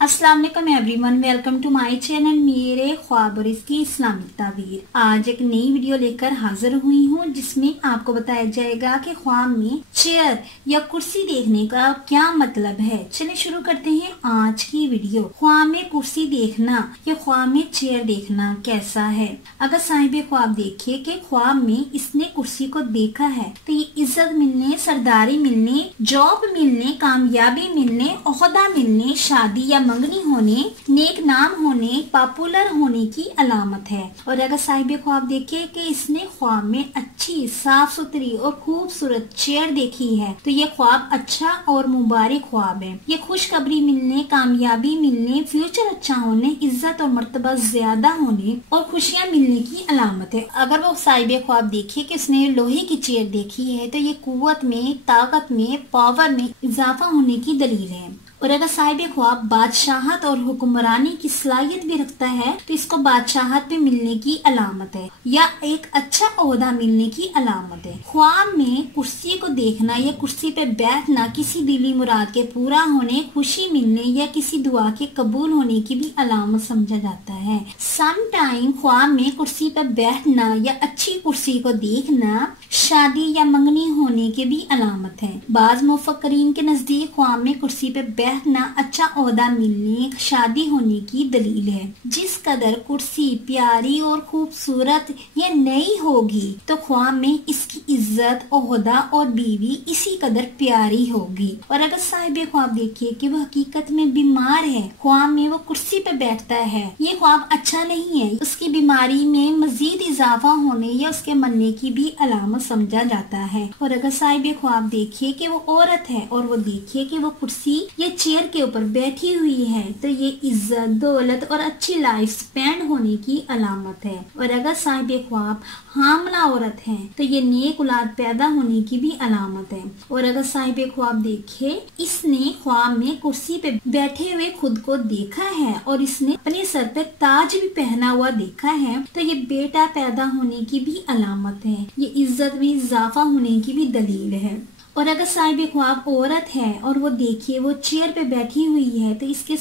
अस्सलाम वालेकुम everyone, welcome to my channel मेरे ख्वाब और इसकी इस्लामिक ताबीर। आज एक नई वीडियो लेकर हाजिर हुई हूँ जिसमें आपको बताया जाएगा कि ख्वाब में चेयर या कुर्सी देखने का क्या मतलब है। चलिए शुरू करते हैं आज की वीडियो। ख्वाब में कुर्सी देखना या ख्वाब में चेयर देखना कैसा है। अगर साहिब ख्वाब देखे कि ख्वाब में इसने कुर्सी को देखा है तो ये इज्जत मिलने, सरदारी मिलने, जॉब मिलने, कामयाबी मिलने, ओहदा मिलने, शादी या मंगनी होने, नेक नाम होने, पॉपुलर होने की अलामत है। और अगर साहिब ख्वाब देखे कि इसने ख्वाब में अच्छी, साफ सुथरी और खूबसूरत चेयर देखी है तो ये ख्वाब अच्छा और मुबारक ख्वाब है। ये खुशखबरी मिलने, कामयाबी मिलने, फ्यूचर अच्छा होने, इज्जत और मर्तबा ज्यादा होने और खुशियाँ मिलने की अलामत है। अगर वो साहिब ख्वाब देखे कि इसने लोहे की चेयर देखी है तो ये कुव्वत में, ताकत में, पावर में इजाफा होने की दलील है। और अगर साहिब ख्वाब बादशाहत और हुक्मरानी की सलाहियत भी रखता है तो इसको बादशाहत पे मिलने की अलामत है या एक अच्छा ओहदा मिलने की अलामत है। ख्वाब में कुर्सी को देखना या कुर्सी पे बैठना किसी दिली मुराद के पूरा होने, खुशी मिलने या किसी दुआ के कबूल होने की भी अलामत समझा जाता है। सम टाइम ख्वाब में कुर्सी पर बैठना या अच्छी कुर्सी को देखना शादी या मंगनी होने की भी अलामत है। बाज मुफक्करीन के नजदीक ख्वाब में कुर्सी पे बैठना अच्छा ओहदा मिलने, शादी होने की दलील है। जिस कदर कुर्सी प्यारी और खूबसूरत या नई होगी तो ख्वाब में इसकी इज्जत, ओहदा और बीवी इसी कदर प्यारी होगी। और अगर साहिब ख्वाब देखिए कि वह हकीकत में बीमार है, ख्वाब में वो कुर्सी पे बैठता है, ये ख्वाब अच्छा नहीं है। उसकी बीमारी में मजीद इजाफा होने या उसके मरने की भी अलामत समझा जाता है। और अगर साहिब ख्वाब देखिए कि वो औरत है और वो देखिए कि वो कुर्सी या चेयर के ऊपर बैठी हुई है तो ये इज्जत, दौलत और अच्छी लाइफ स्पेंड होने की अलामत है। और अगर साहिब ख्वाब हामला औरत है तो ये नेक औलाद पैदा होने की भी अलामत है। और अगर साहिब ख्वाब देखे इसने ख्वाब में कुर्सी पे बैठे हुए खुद को देखा है और इसने अपने सर पे ताज भी पहना हुआ देखा है तो ये बेटा पैदा होने की भी अलामत है, ये इज्जत में इजाफा होने की भी दलील है। और अगर साहिब ख्वाब औरत है और वो देखिए वो चेयर पे बैठी हुई है तो इसके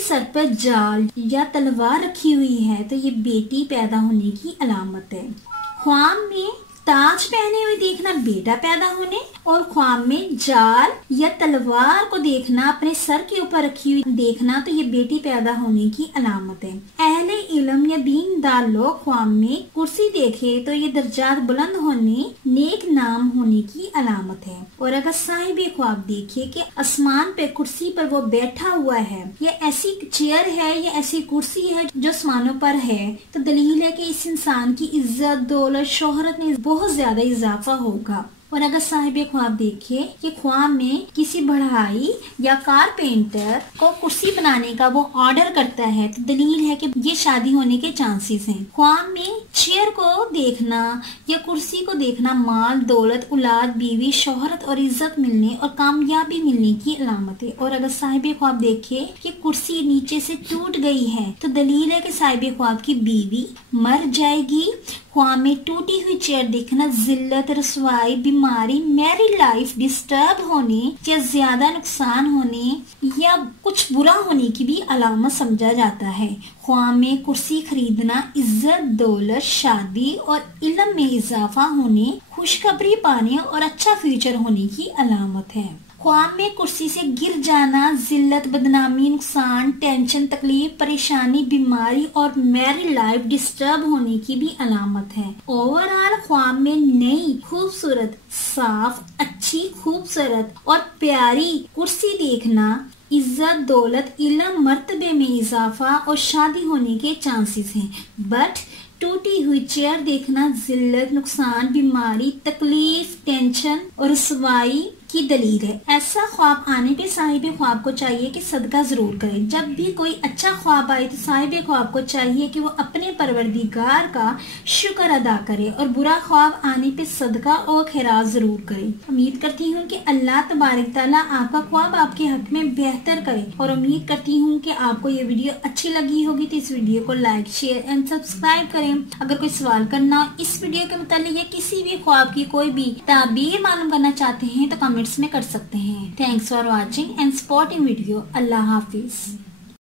सर पर जाल या तलवार रखी हुई है तो ये बेटी पैदा होने की अलामत है। ख्वाब में ताज पहने हुए देखना बेटा पैदा होने और ख्वाब में जाल या तलवार को देखना अपने सर के ऊपर रखी हुई देखना तो ये बेटी पैदा होने की अलामत है। अहले इल्म या दीनदार लोग ख्वाब में कुर्सी देखे तो ये दर्जात बुलंद होने, नेक नाम होने की अलामत है। और अगर साहिब ख्वाब देखे कि आसमान पे कुर्सी पर वो बैठा हुआ है या ऐसी चेयर है या ऐसी कुर्सी है जो आसमानों पर है तो दलील है कि इस इंसान की इज्जत, दौलत, शोहरत में बहुत ज्यादा इजाफा होगा। और अगर साहिब ख्वाब देखे कि ख्वाब में किसी बढ़ाई या कारपेंटर को कुर्सी बनाने का वो ऑर्डर करता है तो दलील है कि ये शादी होने के चांसेस हैं। ख्वाब में चेयर को देखना या कुर्सी को देखना माल, दौलत, औलाद, बीवी, शोहरत और इज्जत मिलने और कामयाबी मिलने की अलामत है। और अगर साहिब ख्वाब देखे कि कुर्सी नीचे से टूट गई है तो दलील है कि साहिब ख्वाब की बीवी मर जाएगी। ख्वाब में टूटी हुई चेयर देखना जिल्लत, रसवाई, बीमारी, मैरिड लाइफ डिस्टर्ब होने या ज्यादा नुकसान होने या कुछ बुरा होने की भी अलामत समझा जाता है। ख्वाब में कुर्सी खरीदना इज्जत, दौलत, शादी और इल्म में इजाफा होने, खुशखबरी पाने और अच्छा फ्यूचर होने की अलामत है। ख्वाब में कुर्सी से गिर जाना जिल्लत, बदनामी, नुकसान, टेंशन, तकलीफ, परेशानी, बीमारी और मैरिड लाइफ डिस्टर्ब होने की भी अलामत है। ओवरऑल ख्वाब में नई, खूबसूरत, साफ, अच्छी, खूबसूरत और प्यारी कुर्सी देखना इज्जत, दौलत, इल्म, मर्तबे में इजाफा और शादी होने के चांसेस हैं। बट टूटी हुई चेयर देखना जिल्लत, नुकसान, बीमारी, तकलीफ, टेंशन और रुसवाई की दलील है। ऐसा ख्वाब आने पे साहिब ख्वाब को चाहिए कि सदका जरूर करे। जब भी कोई अच्छा ख्वाब आए तो साहिब ख्वाब को चाहिए कि वो अपने परवरदिगार का शुक्र अदा करे और बुरा ख्वाब आने पे सदका और खैरात जरूर करे। उम्मीद करती हूँ कि अल्लाह तबारक तआला आपका ख्वाब आपके हक में बेहतर करे और उम्मीद करती हूँ कि आपको ये वीडियो अच्छी लगी होगी तो इस वीडियो को लाइक, शेयर एंड सब्सक्राइब करें। अगर कोई सवाल करना इस वीडियो के मुतालिक या किसी भी ख्वाब की कोई भी ताबीर मालूम करना चाहते हैं तो कमेंट कमेंट्स में कर सकते हैं। Thanks for watching and supporting video. Allah Hafiz.